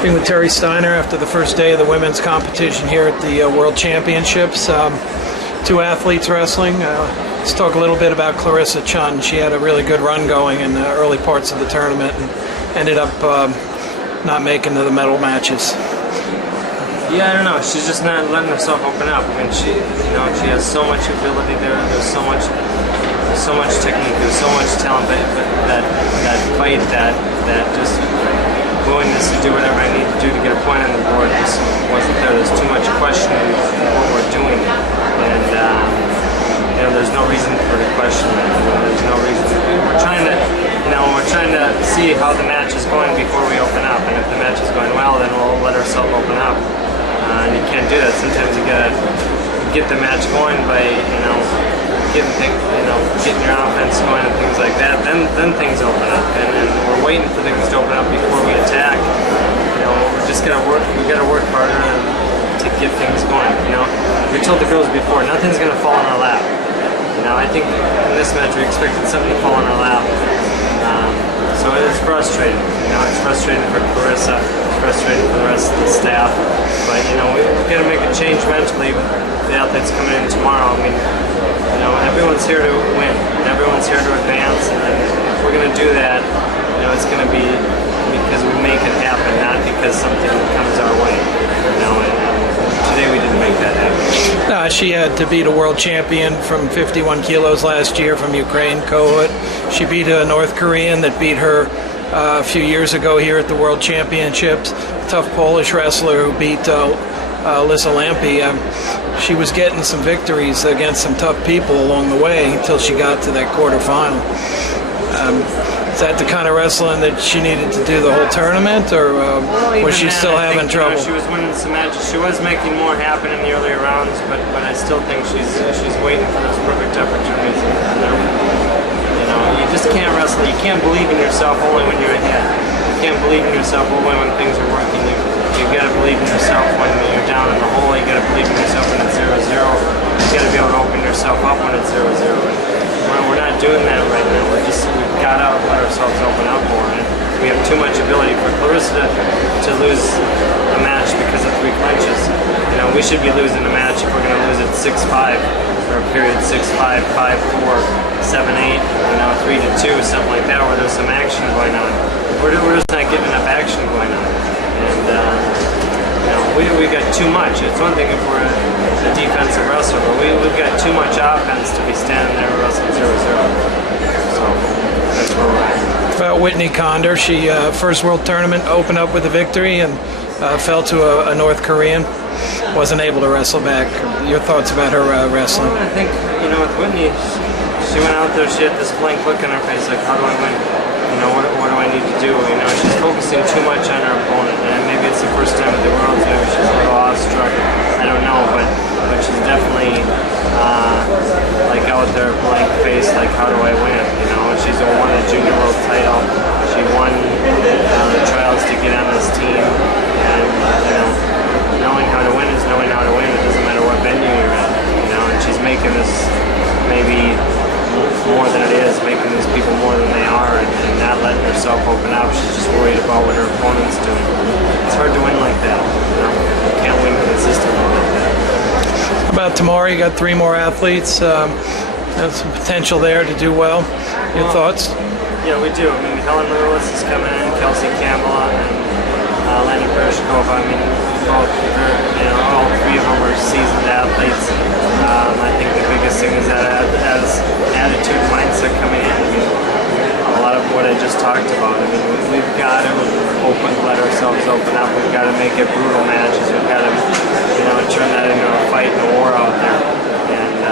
Speaking with Terry Steiner after the first day of the women's competition here at the World Championships. Two athletes wrestling. Let's talk a little bit about Clarissa Chun. She had a really good run going in the early parts of the tournament and ended up not making the medal matches. Yeah, I don't know. She's just not letting herself open up. I mean, she has so much ability there. There's so much technique. There's so much talent, but that fight, that just willingness to do whatever I need to do to get a point on the board just wasn't there. There's too much questioning what we're doing, and there's no reason for the question. There's no reason. We're trying to see how the match is going before we open up, and if the match is going well, then we'll let ourselves open up. And you can't do that. Sometimes you gotta get the match going by getting your offense going and things like that. Then things open up, and we're waiting for things to open up before we attack. We're just gotta work. We gotta work harder to get things going. We told the girls before, nothing's gonna fall in our lap. I think in this match we expected something to fall in our lap. So it is frustrating. It's frustrating for Clarissa. It's frustrating for the rest of the staff. But we've got to make a change mentally with the athletes coming in tomorrow. I mean, everyone's here to win. Everyone's here to advance. And if we're going to do that, it's going to be because we make it happen, not because something comes our way. And today we didn't make that happen. She had to beat a world champion from 51 kilos last year from Ukraine, Kohut. She beat a North Korean that beat her a few years ago here at the World Championships. Tough Polish wrestler who beat Lisa Lampe. She was getting some victories against some tough people along the way until she got to that quarterfinal. Is that the kind of wrestling that she needed to do the whole tournament, or was she still having trouble? She was winning some matches. She was making more happen in the earlier rounds, but I still think she's waiting for those perfect opportunities. You just can't wrestle. You can't believe in yourself only when you're ahead. You can't believe in yourself only when things are working. You got to believe in yourself when you're down in the hole. You got to believe in yourself when it's 0-0. You got to be able to open yourself up when it's 0-0. We're not doing that right now. We've got to let ourselves open up more. And we have too much ability for Clarissa to lose a match because of 3 clinches. We should be losing a match if we're going to lose it 6-5 or a period 6-5, 5-4, 7-8, 3-2, something like that, where there's some action going on. We're just not getting enough action going on. And we got too much. It's one thing if we're a defensive wrestler, but we've got too much offense to be standing there wrestling 0-0. So that's where we're at. About Whitney Condor, she first World Tournament opened up with a victory and fell to a North Korean. Wasn't able to wrestle back. Your thoughts about her wrestling? Well, I think with Whitney, she went out there. She had this blank look on her face, like, how do I win? What do I need to do? She's focusing too much on her opponent, and maybe it's the first time at the Worlds. Maybe she's a little awestruck. I don't know, but she's definitely out there, blank face, like, how do I win? She's won a junior world title. She won the trials to get on this team, and knowing how to win is knowing how to win. It doesn't matter what venue you're in. And she's making this maybe more than it is, making these people more than they are, and not letting herself open up. She's just worried about what her opponent's doing. It's hard to win like that. You can't win consistently like that. How about tomorrow? You got 3 more athletes. There's some potential there to do well. Your thoughts? Yeah, we do. Helen Lewis is coming in, Kelsey Campbell, and Lenny Bereshkova. All 3 of them are seasoned athletes. I think the biggest thing is that as attitude, mindset coming in. A lot of what I just talked about. We've got to let ourselves open up. We've got to make it brutal matches. We've got to, turn that into a fight and a war out there. And